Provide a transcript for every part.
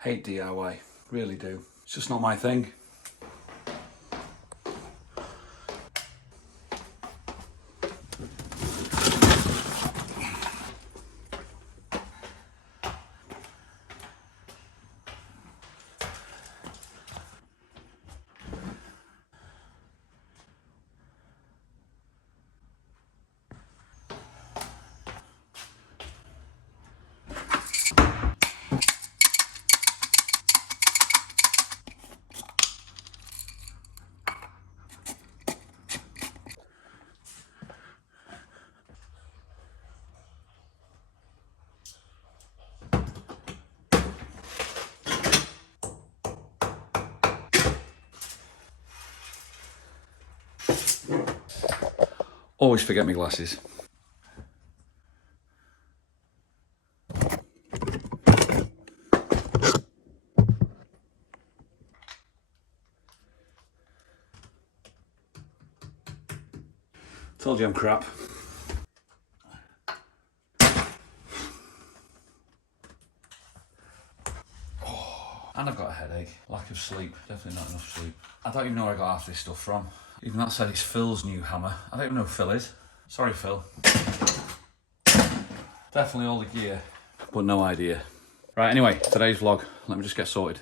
Hate DIY, really do. It's just not my thing. Always forget my glasses. Told you I'm crap. And I've got a headache, lack of sleep, definitely not enough sleep. I don't even know where I got half this stuff from. Even that said it's Phil's new hammer. I don't even know who Phil is. Sorry, Phil. Definitely all the gear, but no idea. Right, anyway, today's vlog. Let me just get sorted.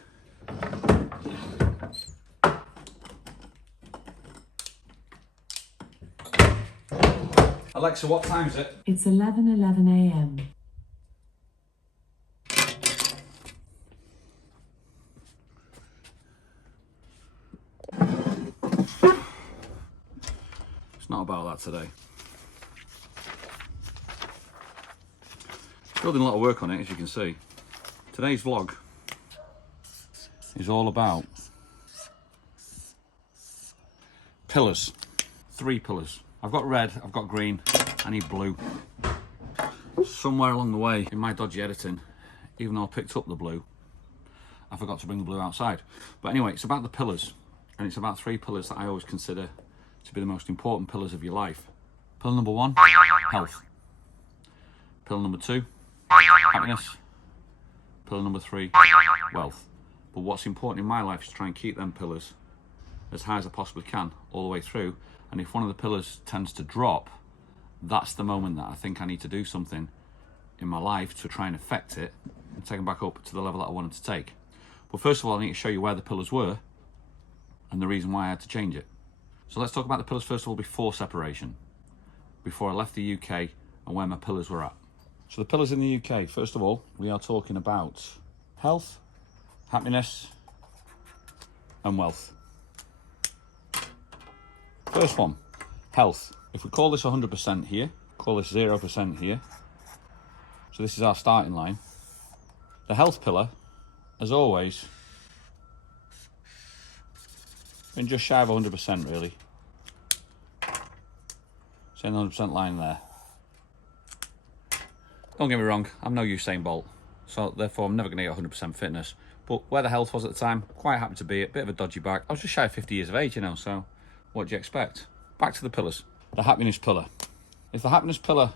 Alexa, what time is it? It's 11:11 a.m. It's not about that today. Still doing a lot of work on it, as you can see. Today's vlog is all about pillars. 3 pillars. I've got red, I've got green, I need blue. Somewhere along the way in my dodgy editing, even though I picked up the blue, I forgot to bring the blue outside. But anyway, it's about the pillars, and it's about 3 pillars that I always consider to be the most important pillars of your life. Pillar number 1, health. Pillar number 2, happiness. Pillar number 3, wealth. But what's important in my life is to try and keep them pillars as high as I possibly can all the way through. And if one of the pillars tends to drop, that's the moment that I think I need to do something in my life to try and affect it and take them back up to the level that I wanted to take. But first of all, I need to show you where the pillars were and the reason why I had to change it. So let's talk about the pillars first of all before separation, before I left the UK and where my pillars were at. So the pillars in the UK, first of all, we are talking about health, happiness and wealth. First one, health. If we call this 100% here, call this 0% here, so this is our starting line. The health pillar, as always, been just shy of 100% really. Saying the 100% line there. Don't get me wrong, I'm no Usain Bolt, so therefore I'm never going to get 100% fitness. But where the health was at the time, quite happy to be it. Bit of a dodgy back. I was just shy of 50 years of age, you know, so what do you expect? Back to the pillars. The happiness pillar. If the happiness pillar,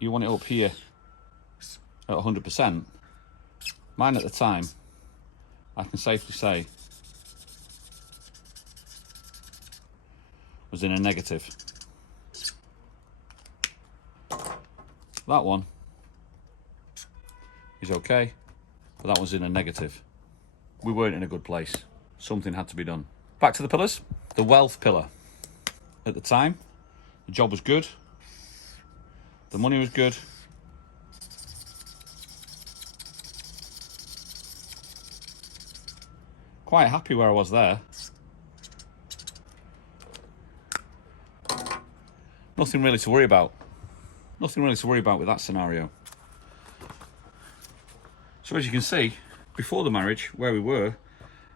you want it up here at 100%, mine at the time, I can safely say, was in a negative. That one is okay, but that one's in a negative. We weren't in a good place. Something had to be done. Back to the pillars. The wealth pillar. At the time, the job was good. The money was good. Quite happy where I was there. Nothing really to worry about. Nothing really to worry about with that scenario. So as you can see, before the marriage, where we were,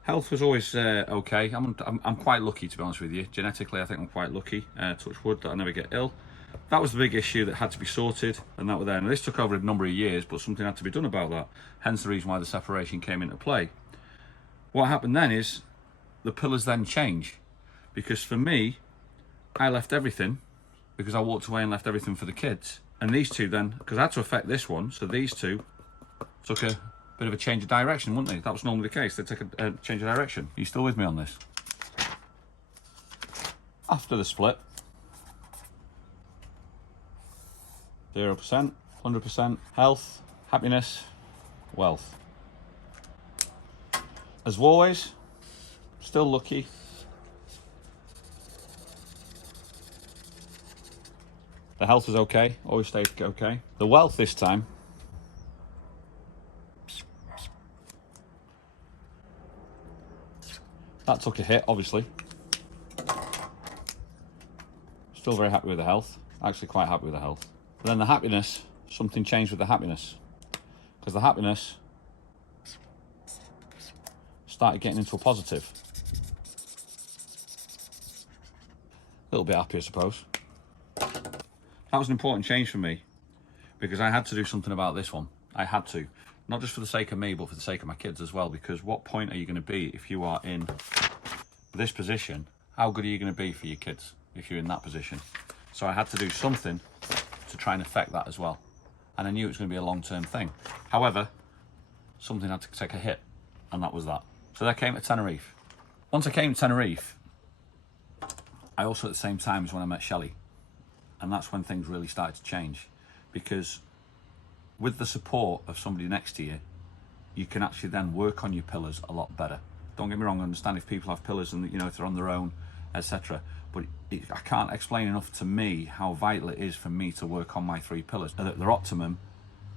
health was always okay. I'm quite lucky, to be honest with you. Genetically, I think I'm quite lucky, touch wood, that I never get ill. That was the big issue that had to be sorted, and that was there. And this took over a number of years, but something had to be done about that. Hence the reason why the separation came into play. What happened then is, the pillars then change. Because for me, I left everything, because I walked away and left everything for the kids. And these two then, because I had to affect this one, so these two took a bit of a change of direction, wouldn't they? That was normally the case. They'd take a change of direction. Are you still with me on this? After the split, 0%, 100%, health, happiness, wealth. As always, still lucky. The health is okay, always stayed okay. The wealth this time, that took a hit, obviously. Still very happy with the health. Actually quite happy with the health. But then the happiness, something changed with the happiness. Because the happiness started getting into a positive. A little bit happy, I suppose. That was an important change for me because I had to do something about this one. I had to. Not just for the sake of me, but for the sake of my kids as well. Because what point are you going to be if you are in this position? How good are you going to be for your kids if you're in that position? So I had to do something to try and affect that as well. And I knew it was going to be a long-term thing. However, something had to take a hit, and that was that. So I came to Tenerife. Once I came to Tenerife, I also at the same time as when I met Shelley. And that's when things really started to change. Because with the support of somebody next to you, you can actually then work on your pillars a lot better. Don't get me wrong, I understand if people have pillars and, you know, if they're on their own, etc. But I can't explain enough to me how vital it is for me to work on my 3 pillars at their optimum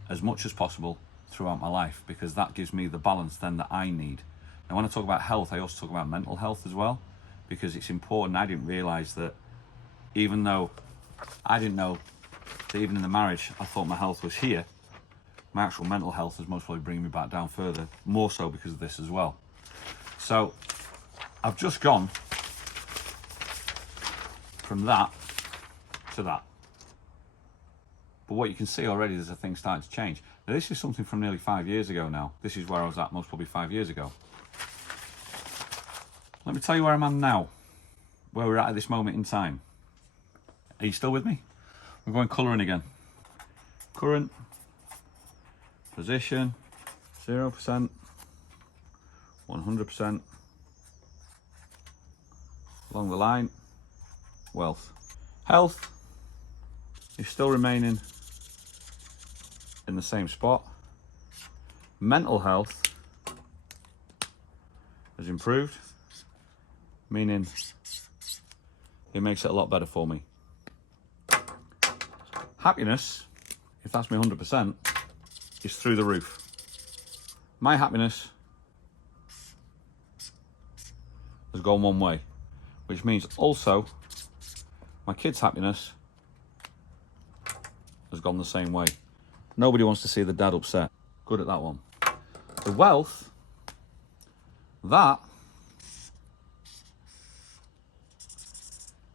as much as possible throughout my life, because that gives me the balance then that I need. Now, when I talk about health, I also talk about mental health as well, because it's important. I didn't realise that even though I didn't know that even in the marriage, I thought my health was here, my actual mental health is most probably bringing me back down further, more so because of this as well. So I've just gone from that to that. But what you can see already is that things starting to change. Now, this is something from nearly 5 years ago now. This is where I was at most probably 5 years ago. Let me tell you where I'm at now, where we're at this moment in time. Are you still with me? We're going colouring again. Current, position, 0%, 100%, along the line, wealth. Health is still remaining in the same spot. Mental health has improved, meaning it makes it a lot better for me. Happiness, if that's me 100%, is through the roof. My happiness has gone one way, which means also my kids' happiness has gone the same way. Nobody wants to see the dad upset. Good at that one. The wealth, that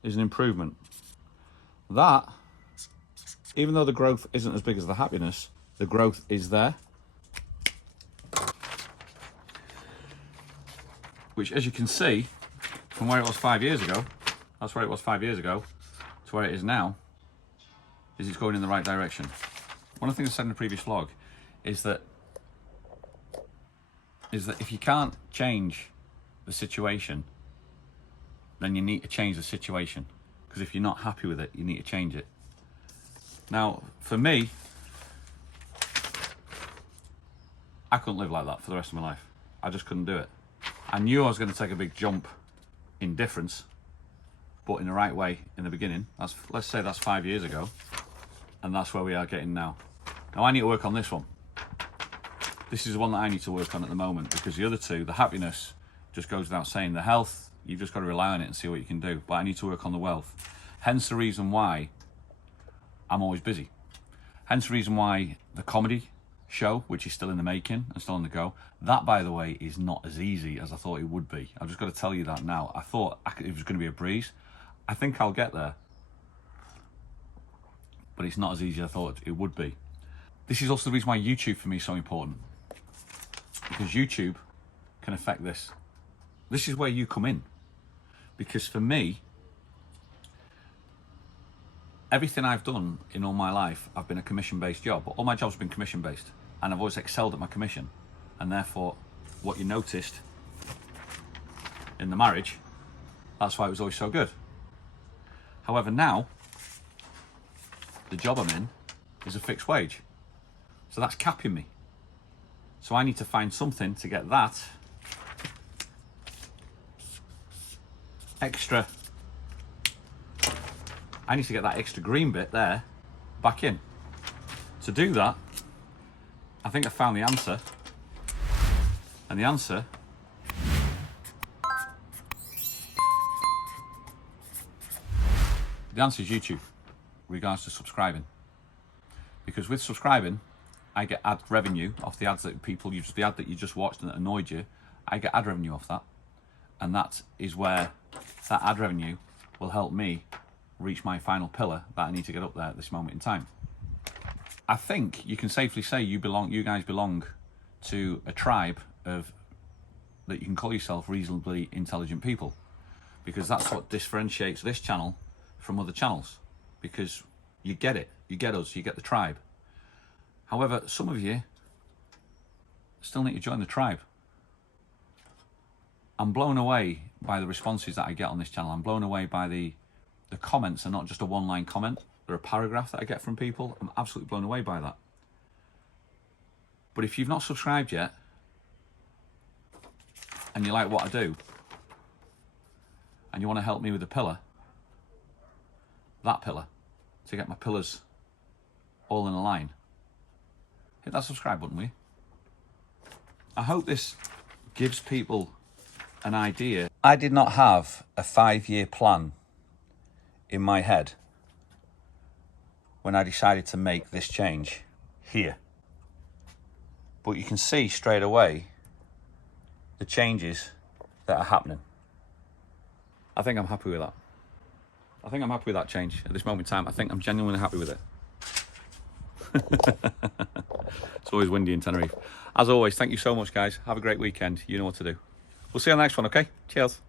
is an improvement. That, even though the growth isn't as big as the happiness, the growth is there. Which, as you can see, from where it was 5 years ago, that's where it was 5 years ago, to where it is now, is it's going in the right direction. One of the things I said in the previous vlog is that if you can't change the situation, then you need to change the situation. Because if you're not happy with it, you need to change it. Now, for me, I couldn't live like that for the rest of my life. I just couldn't do it. I knew I was going to take a big jump in difference, but in the right way in the beginning. Let's say that's 5 years ago, and that's where we are getting now. Now I need to work on this one. This is the one that I need to work on at the moment, because the other two, the happiness, just goes without saying. The health, you've just got to rely on it and see what you can do. But I need to work on the wealth. Hence the reason why I'm always busy. Hence the reason why the comedy show, which is still in the making and still on the go, that, by the way, is not as easy as I thought it would be. I've just got to tell you that now. I thought it was going to be a breeze. I think I'll get there, but it's not as easy as I thought it would be. This is also the reason why YouTube for me is so important, because YouTube can affect this. This is where you come in, because for me, everything I've done in all my life, I've been a commission-based job. All my jobs have been commission-based, and I've always excelled at my commission. and therefore what you noticed in the marriage, that's why it was always so good. However, now the job I'm in is a fixed wage, so that's capping me. So I need to find something to get that extra, I need to get that extra green bit there back in. To do that, I think I found the answer, and the answer is YouTube, regards to subscribing. Because with subscribing, I get ad revenue off the ads that people use, the ad that you just watched and that annoyed you. I get ad revenue off that, and that is where that ad revenue will help me reach my final pillar that I need to get up there at this moment in time. I think you can safely say you guys belong to a tribe of, that you can call yourself, reasonably intelligent people, because that's what differentiates this channel from other channels, because you get it, you get us, you get the tribe. However, some of you still need to join the tribe. I'm blown away by the responses that I get on this channel. I'm blown away by the comments, and not just a one-line comment or a paragraph that I get from people. I'm absolutely blown away by that. But if you've not subscribed yet, and you like what I do, and you want to help me with the pillar, that pillar, to get my pillars all in a line, hit that subscribe button, will you? I hope this gives people an idea. I did not have a 5-year plan in my head when I decided to make this change here. But you can see straight away the changes that are happening. I think I'm happy with that. I think I'm happy with that change at this moment in time. I think I'm genuinely happy with it. It's always windy in Tenerife. As always, thank you so much, guys. Have a great weekend. You know what to do. We'll see you on the next one, okay? Cheers.